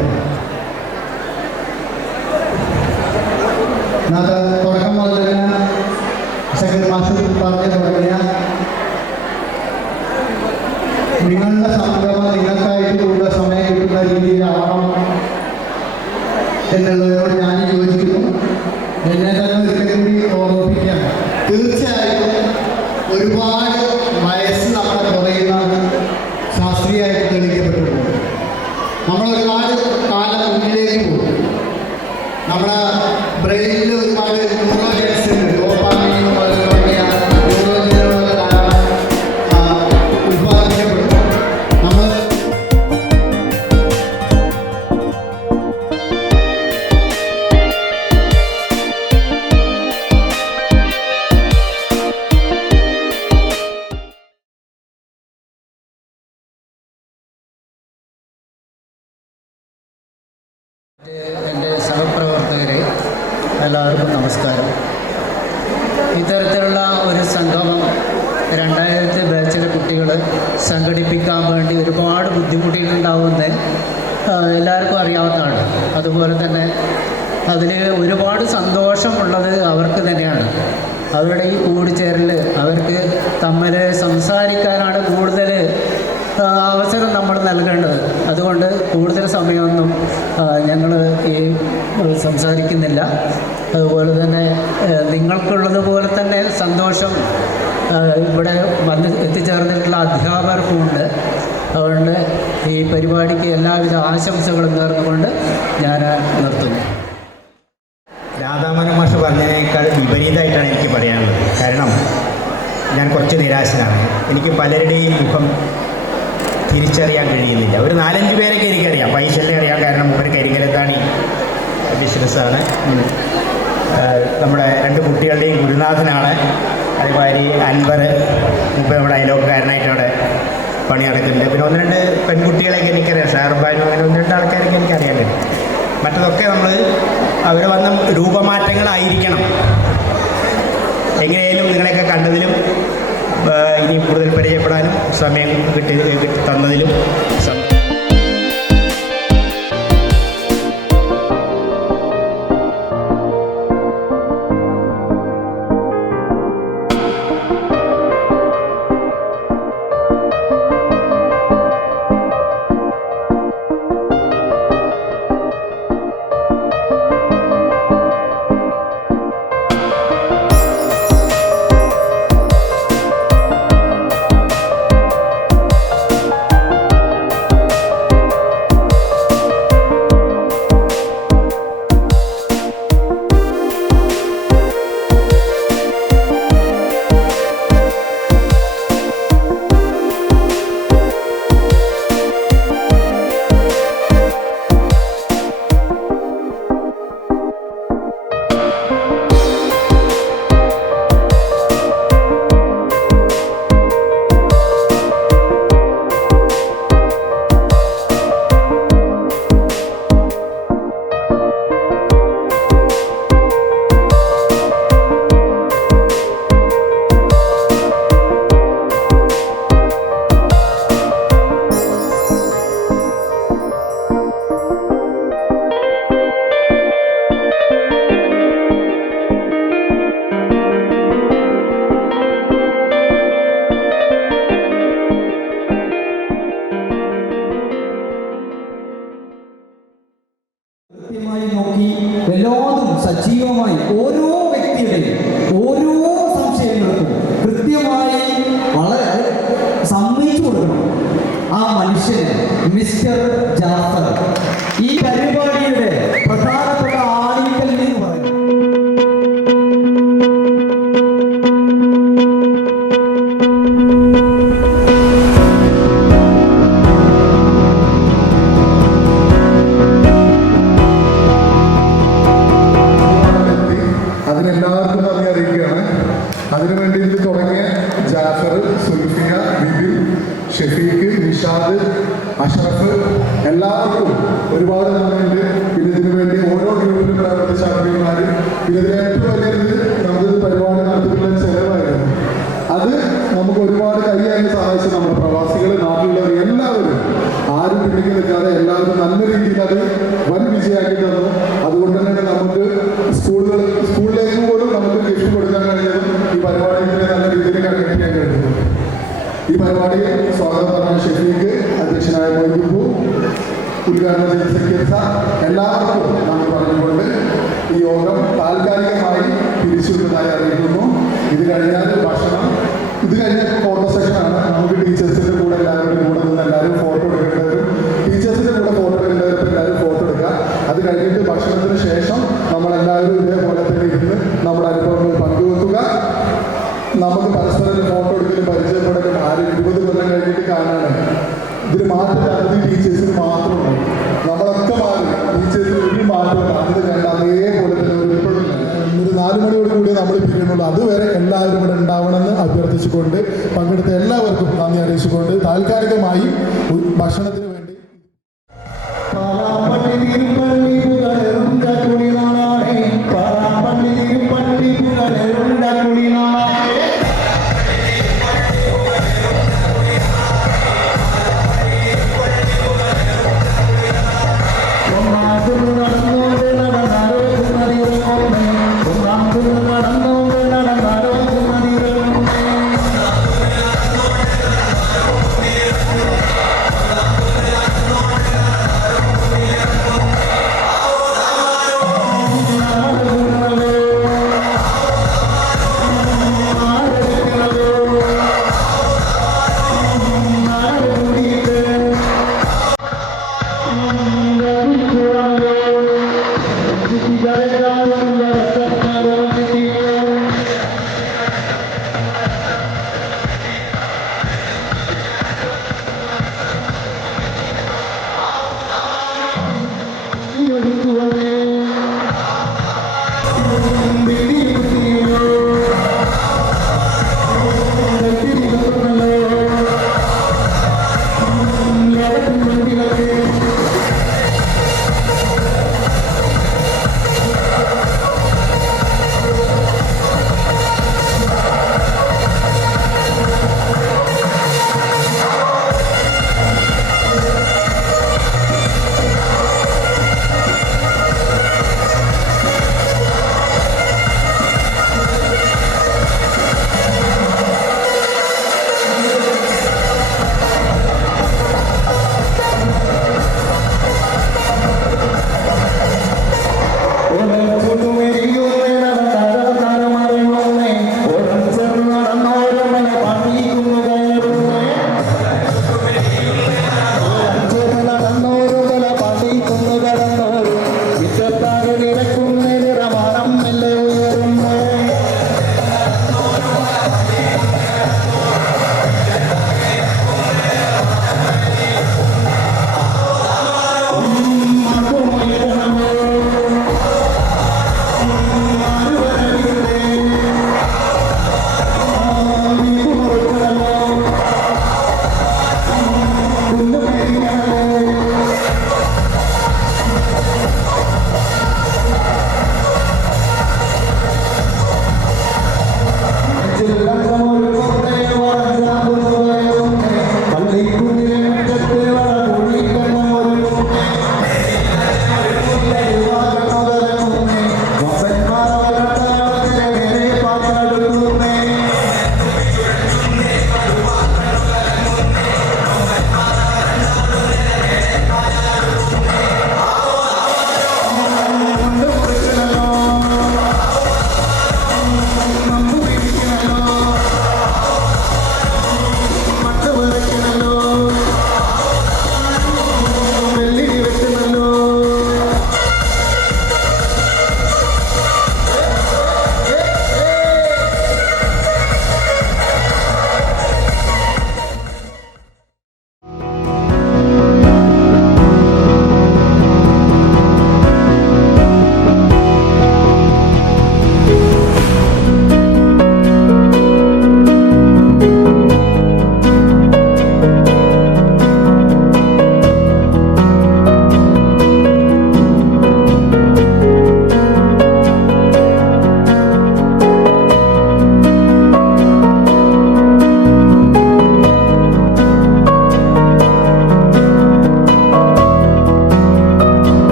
അത് തുടക്കം മുതൽ തന്നെ സക്കീർ മാഷ് പറഞ്ഞു തുടങ്ങിയ നിങ്ങളുടെ സംഗമം നിങ്ങൾക്കായിട്ട് കൂടുതൽ സമയം കിട്ടുന്ന രീതിയിലാവണം എന്നുള്ളതിനോട് ഞാൻ യോജിക്കുന്നു. എന്നെ തന്നെ ഒരിക്കൽ കൂടി ഓർമ്മിപ്പിക്കാം, തീർച്ചയായിട്ടും ഒരുപാട് വയസ്സ് നമ്മുടെ കുറയുന്ന ശാസ്ത്രീയമായിട്ട് തെളിയിക്കപ്പെട്ടിട്ടുണ്ട്. നമ്മൾ ഒരുപാട് കാലം മുന്നിലേക്ക് പോകും. നമ്മുടെ ബ്രെയിനിൽ ഒരുപാട് ന്യൂറോജൻസ് ഉണ്ട്, ഡോപാമൈൻ തുടങ്ങിയ ന്യൂറോജനുകൾ ഉത്പാദിപ്പിക്കപ്പെടും. നമ്മൾ എൻ്റെ സഹപ്രവർത്തകരെ എല്ലാവർക്കും നമസ്കാരം. ഇത്തരത്തിലുള്ള ഒരു സംഗമം 2000 ബാച്ചിലെ കുട്ടികൾ സംഘടിപ്പിക്കാൻ വേണ്ടി ഒരുപാട് ബുദ്ധിമുട്ടിയിട്ടുണ്ടാവുമെന്ന് എല്ലാവർക്കും അറിയാവുന്നതാണ്. അതുപോലെ തന്നെ അതിൽ ഒരുപാട് സന്തോഷമുള്ളത് അവർക്ക് തന്നെയാണ്. അവരുടെ ഈ കൂടിച്ചേരൽ അവർക്ക് തമ്മിൽ സംസാരിക്കാനാണ് കൂടുതൽ അവസരം നമ്മൾ നൽകേണ്ടത്. അതുകൊണ്ട് കൂടുതൽ സമയമൊന്നും ഞങ്ങൾ ഈ സംസാരിക്കുന്നില്ല. അതുപോലെ തന്നെ നിങ്ങൾക്കുള്ളതുപോലെ തന്നെ സന്തോഷം ഇവിടെ വന്ന് എത്തിച്ചേർന്നിട്ടുള്ള അധ്യാപകർക്കുമുണ്ട്. അതുകൊണ്ട് ഈ പരിപാടിക്ക് എല്ലാവിധ ആശംസകളും നേർന്നുകൊണ്ട് ഞാൻ നിർത്തുന്നു. രാധാമോഹൻ മാഷ് പറഞ്ഞതിനേക്കാൾ വിപരീതമായിട്ടാണ് എനിക്ക് പറയാനുള്ളത്. കാരണം ഞാൻ കുറച്ച് നിരാശനാണ്. എനിക്ക് പലരുടെയും മുഖം തിരിച്ചറിയാൻ കഴിയുന്നില്ല. ഒരു 4-5 പേരൊക്കെ എനിക്കറിയാം. പൈസല്ലേ അറിയാം, കാരണം ഒരു കരിങ്കലത്താണി ബിസിനസ്സാണ്. നമ്മുടെ 2 കുട്ടികളുടെയും ഗുരുനാഥനാണ്. അതേമാതിരി അൻവർ മുമ്പ് നമ്മുടെ അയലോക്കാരനായിട്ട് അവിടെ പണി നടക്കുന്നുണ്ട്. പിന്നെ 1-2 പെൺകുട്ടികളെയൊക്കെ എനിക്കറിയാം, ഷാറുഖാനും അങ്ങനെ 1-2 ആൾക്കാരൊക്കെ എനിക്കറിയാൻ പറ്റും. മറ്റതൊക്കെ നമ്മൾ അവർ വന്ന രൂപമാറ്റങ്ങളായിരിക്കണം. എങ്ങനെയായാലും നിങ്ങളെയൊക്കെ കണ്ടതിലും ഇനി കൂടുതൽ പരിചയപ്പെടാനും സമയം തന്നതിലും കൃത്യമായി നോക്കി എല്ലാതും സജീവമായി ഓരോ വ്യക്തിയുടെയും ഓരോ സംശയങ്ങൾക്കും കൃത്യമായി വളരെ സമ്മതിച്ചു കൊടുക്കണം. ആ മനുഷ്യന് മിസ്റ്റർ ജാഫർ ഈ പരിപാടിയുടെ പ്രധാനപ്പെട്ട ആദിക്കൽ എന്ന് പറയുന്നത് അതിനെല്ലാവർക്കും നന്ദി അറിയിക്കുകയാണ്. അതിനുവേണ്ടി ഇത് തുടങ്ങിയ ജാഫർ, സുൽഫിയ, ബിബിൻ, ഷെഫീഖ്, നിഷാദ്, അഷ്റഫ് എല്ലാവർക്കും ഒരുപാട് നന്ദിയുണ്ട്. പിന്നെ ഇതിനു വേണ്ടി ഓരോ ഗ്രൂപ്പിലും പ്രവർത്തിച്ച അഭിമാർ, പിന്നെ ഇതിൽ ഏറ്റവും വലിയത് നമുക്കിത് പരിപാടി നടത്തിയിട്ടുള്ള ചെലവായിരുന്നു. അത് നമുക്ക് ഒരുപാട് കൈയായി സഹായിച്ച നമ്മുടെ പ്രവാസികൾ, നാട്ടിലുള്ളവർ എല്ലാവരും ആരും പിടിക്ക് നിൽക്കാതെ എല്ലാവരും നല്ല രീതിയിൽ അത് വൻ വിജയമാക്കി തന്നു. അതുകൊണ്ട് തന്നെ നമുക്ക് സ്കൂളിലേക്ക് പോലും നമുക്ക് ഗിഫ്റ്റ് കൊടുക്കാൻ കഴിഞ്ഞതും ഈ പരിപാടിയിൽ നല്ല രീതിയിൽ കണ്ടക്ട് ചെയ്യാൻ കഴിഞ്ഞു. ഈ പരിപാടി സ്വാഗതം പറഞ്ഞ ഷെഫീഖ്, അധ്യക്ഷനായ മൊയ്തുബു, ഉദ്ഘാടനം ചെയ്ത സക്കീർ സാർ, എല്ലാവർക്കും നമ്മൾ പറഞ്ഞുകൊണ്ട് ഈ യോഗം താൽക്കാലികമായി പിരിച്ചുവിട്ടതായി അറിയിക്കുന്നു. ഇത് കഴിഞ്ഞാൽ ഭക്ഷണം, ഇത് കഴിഞ്ഞ ഫോട്ടോ സെഷനാണ്. നമുക്ക് ടീച്ചേഴ്സിൻ്റെ കൂടെ എല്ലാവരും കൂടെ നിന്ന് എല്ലാവരും ഫോട്ടോ എടുക്കേണ്ടവരും ടീച്ചേഴ്സിൻ്റെ കൂടെ ഫോട്ടോ എടുക്കേണ്ടവരും എല്ലാവരും ഫോട്ടോ എടുക്കുക. അത് കഴിഞ്ഞിട്ട് ഭക്ഷണത്തിന് ശേഷം നമ്മളെല്ലാവരും ഇതേപോലെ തന്നെ ഇരുന്ന് നമ്മുടെ അനുഭവങ്ങൾ പങ്കുവെക്കുക. നമുക്ക് പരസ്പരം ഫോട്ടോ എടുക്കലും പരിചയപ്പെടലും ആരും 20 കൊല്ലം കഴിഞ്ഞിട്ട് കാണാനാണ്. ഇതിൽ മാറ്റമില്ലാത്തത് ടീച്ചേഴ്സിന് മാത്രമാണ്. നമ്മളൊക്കെ മാറി, ടീച്ചേഴ്സിന് ഒരു മാറ്റമില്ല. അത് കണ്ട അതേപോലെ തന്നെ ഒരു 4 മണിയോട് കൂടി നമ്മൾ പിരിയുന്നുള്ളൂ. അതുവരെ എല്ലാവരും ഇവിടെ ഉണ്ടാവണമെന്ന് അഭ്യർത്ഥിച്ചുകൊണ്ട് പങ്കെടുത്ത എല്ലാവർക്കും നന്ദി അറിയിച്ചുകൊണ്ട് താൽക്കാലികമായി ഭക്ഷണത്തിന് വേണ്ടി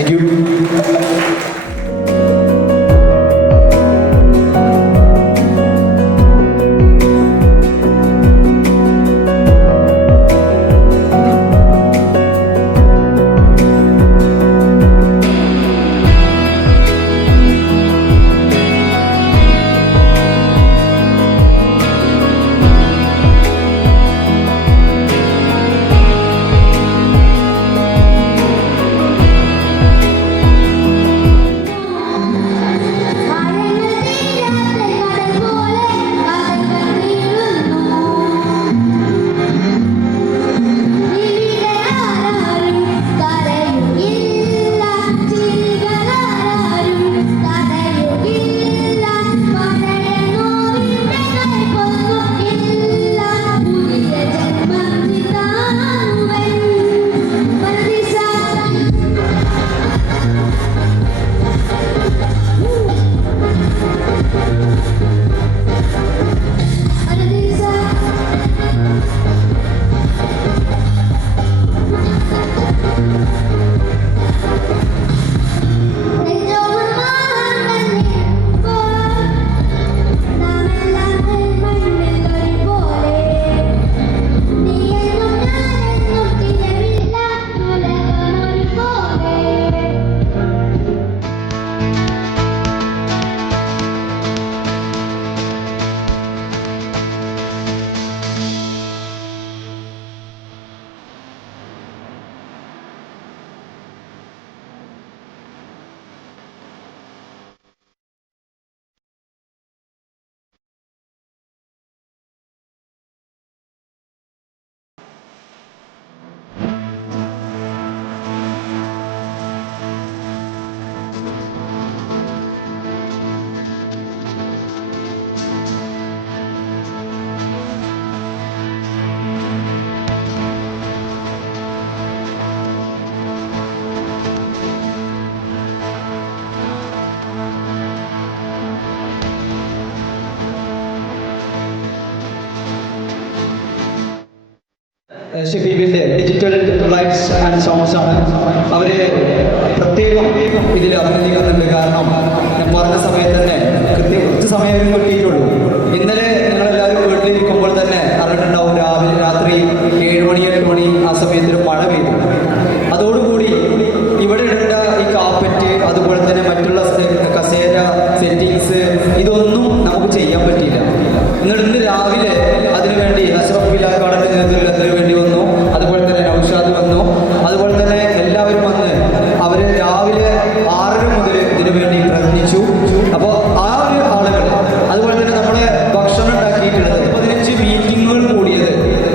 താങ്ക് യു. ഷെഫീബിൻ്റെ ഡിജിറ്റൽ ലൈറ്റ്സ് ആൻഡ് സൗണ്ട്സ് ആണ്. അവരെ പ്രത്യേകം ഇതിൽ അഭിനന്ദിക്കുന്നുണ്ട്. കാരണം ഞാൻ പറഞ്ഞ സമയത്ത് തന്നെ കുറച്ച് സമയം കിട്ടിയിട്ടുള്ളൂ. ഇന്നലെ നിങ്ങളെല്ലാവരും വീട്ടിലിരിക്കുമ്പോൾ തന്നെ അറിഞ്ഞിട്ടുണ്ടാവും, രാത്രി 7 മണി 8 മണി ആ സമയത്തൊരു മഴ പെയ്തു. അതോടുകൂടി ഇവിടെ ഇടേണ്ട ഈ കാപ്പറ്റ്, അതുപോലെ തന്നെ മറ്റുള്ള കസേര സെറ്റിങ്സ്, ഇതൊന്നും നമുക്ക് ചെയ്യാൻ പറ്റിയില്ല. ഇന്ന് രാവിലെ അതിനുവേണ്ടി അഷ്റഫ് ബിലാക്കാടിൻ്റെ നേതൃത്വത്തിൽ അതിനു വേണ്ടി വന്നു. അതുപോലെ തന്നെ നൗഷാദ് വന്നു. അതുപോലെ തന്നെ എല്ലാവരും വന്ന് അവർ രാവിലെ 6 മുതൽ ഇതിനു വേണ്ടി പ്രയത്നിച്ചു. അപ്പോൾ ആ ഒരു ആളുകൾ, അതുപോലെ തന്നെ നമ്മളെ ഭക്ഷണം ഉണ്ടാക്കിയിട്ടുള്ളത് 15 മീറ്റിങ്ങുകൾ കൂടിയത്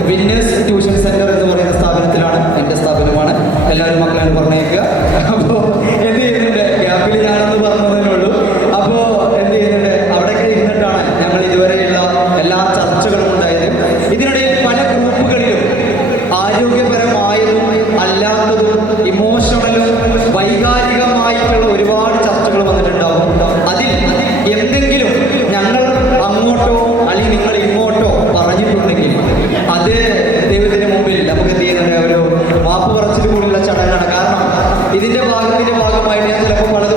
വിന്നേഴ്സ് ട്യൂഷൻ സെൻറ്റർ എന്ന് പറയുന്ന സ്ഥാപനത്തിലാണ്. എൻ്റെ സ്ഥാപനമാണ്. എല്ലാവരും മക്കളെ പറഞ്ഞേക്കുക. അപ്പോൾ എന്ത് ചെയ്യുന്നുണ്ട്, ഗ്യാപ്പിൽ ഞാനൊന്ന് പറഞ്ഞതേ ഉള്ളൂ. അപ്പോൾ എന്ത് ചെയ്യുന്നുണ്ട്, അവിടെയൊക്കെ ഇരുന്നിട്ടാണ് ഞങ്ങൾ ഇതുവരെയുള്ള എല്ലാ ചർച്ചകളും ഉണ്ടായത്. ഇതിനിടയിൽ പല ഗ്രൂപ്പുകളിലും ആരോഗ്യപരമായതും അല്ലാത്തതും ഇമോഷണലും വൈകാരികമായിട്ടുള്ള ഒരുപാട് ചർച്ചകൾ വന്നിട്ടുണ്ടാവും. അതിൽ എന്തെങ്കിലും ഞങ്ങൾ അങ്ങോട്ടോ അല്ലെങ്കിൽ നിങ്ങൾ ഇങ്ങോട്ടോ പറഞ്ഞിട്ടുണ്ടെങ്കിൽ അത് ദൈവത്തിന് മുമ്പിൽ നമുക്ക് എന്ത് ചെയ്യുന്നുണ്ട്, ഒരു മാപ്പ് പറച്ചിൽ കൂടിയുള്ള ചടങ്ങാണ്. കാരണം ഇതിൻ്റെ ഭാഗമായിട്ട് ഞാൻ ചിലപ്പോൾ പലതും